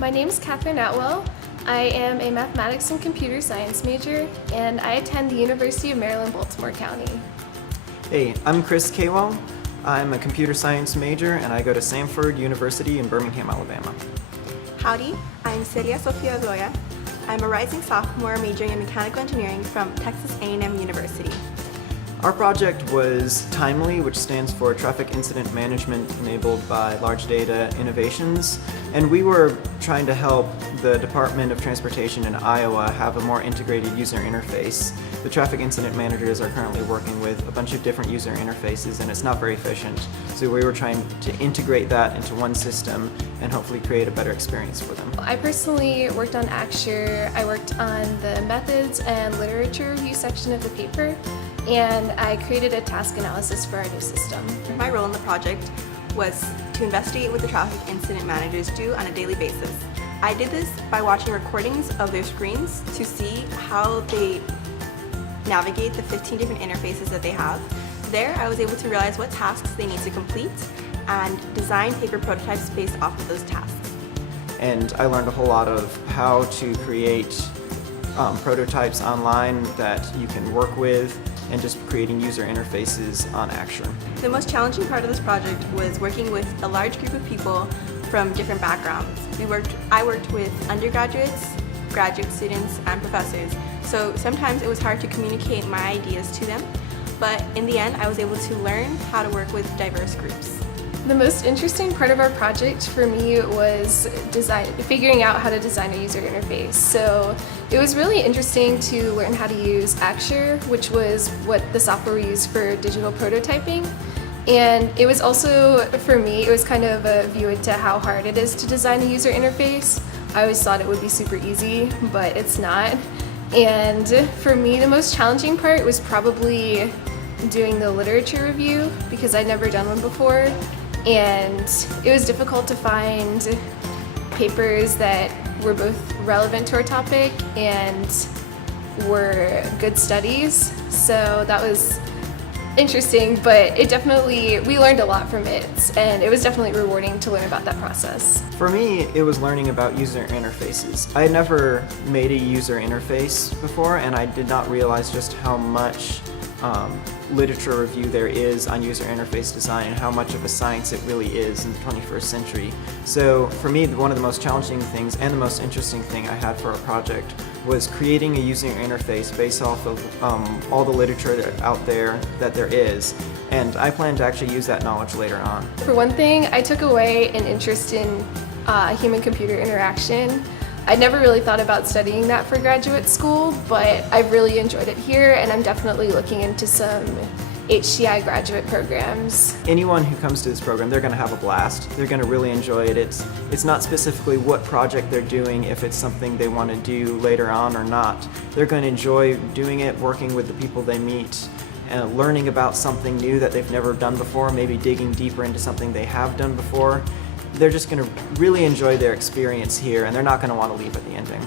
My name is Catherine Atwell. I am a mathematics and computer science major, and I attend the University of Maryland, Baltimore County. Hey, I'm Chris Kawell. I'm a computer science major, and I go to Samford University in Birmingham, Alabama. Howdy, I'm Celia Sofia Goya. I'm a rising sophomore majoring in mechanical engineering from Texas A&M University. Our project was TIMELI, which stands for Traffic Incident Management Enabled by Large Data Innovations, and we were trying to help the Department of Transportation in Iowa have a more integrated user interface. The traffic incident managers are currently working with a bunch of different user interfaces, and it's not very efficient. So we were trying to integrate that into one system and hopefully create a better experience for them. I personally worked on Acture. I worked on the methods and literature review section of the paper, and I created a task analysis for our new system. My role in the project was to investigate what the traffic incident managers do on a daily basis. I did this by watching recordings of their screens to see how they navigate the 15 different interfaces that they have. There, I was able to realize what tasks they need to complete and design paper prototypes based off of those tasks. And I learned a whole lot of how to create prototypes online that you can work with, and just creating user interfaces on Acture. The most challenging part of this project was working with a large group of people from different backgrounds. I worked with undergraduates, graduate students, and professors, so sometimes it was hard to communicate my ideas to them, but in the end I was able to learn how to work with diverse groups. The most interesting part of our project for me was figuring out how to design a user interface. So it was really interesting to learn how to use Acture, which was what the software we used for digital prototyping. And it was also, for me, it was kind of a view into how hard it is to design a user interface. I always thought it would be super easy, but it's not. And for me, the most challenging part was probably doing the literature review, because I'd never done one before. And it was difficult to find papers that were both relevant to our topic and were good studies. So that was interesting, but we learned a lot from it, and it was definitely rewarding to learn about that process. For me, it was learning about user interfaces. I had never made a user interface before, and I did not realize just how much literature review there is on user interface design and how much of a science it really is in the 21st century. So for me, one of the most challenging things and the most interesting thing I had for our project was creating a user interface based off of all the literature out there that there is, and I plan to actually use that knowledge later on. For one thing, I took away an interest in human-computer interaction. I never really thought about studying that for graduate school, but I've really enjoyed it here, and I'm definitely looking into some HCI graduate programs. Anyone who comes to this program, they're going to have a blast. They're going to really enjoy it. It's not specifically what project they're doing, if it's something they want to do later on or not. They're going to enjoy doing it, working with the people they meet, and learning about something new that they've never done before, maybe digging deeper into something they have done before. They're just going to really enjoy their experience here, and they're not going to want to leave at the ending.